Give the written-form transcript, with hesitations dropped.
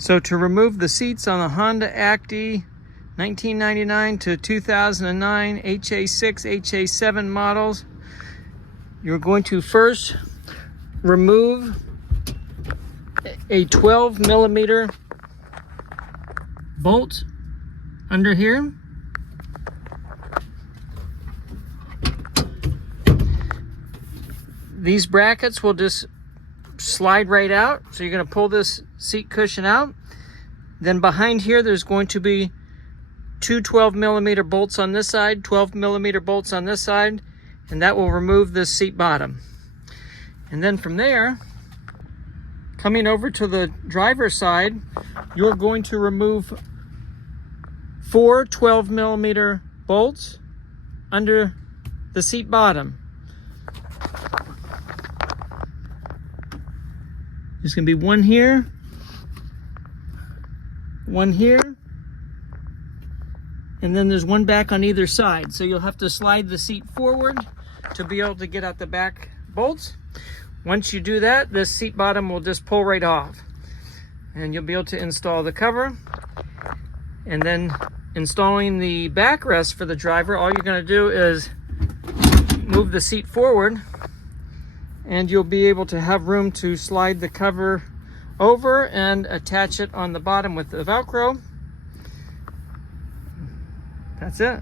So to remove the seats on the Honda Acty 1999 to 2009 HA6 HA7 models, you're going to first remove a 12 millimeter bolt under here. These brackets will just slide right out. So you're going to pull this seat cushion out. Then behind here, there's going to be two 12 millimeter bolts on this side, 12 millimeter bolts on this side, and that will remove this seat bottom. And then from there, coming over to the driver's side, you're going to remove four 12 millimeter bolts under the seat bottom. There's going to be one here, one here, and then there's one back on either side. So you'll have to slide the seat forward to be able to get out the back bolts. Once you do that, this seat bottom will just pull right off. And you'll be able to install the cover. And then installing the backrest for the driver, all you're going to do is move the seat forward, and you'll be able to have room to slide the cover over and attach it on the bottom with the Velcro. That's it.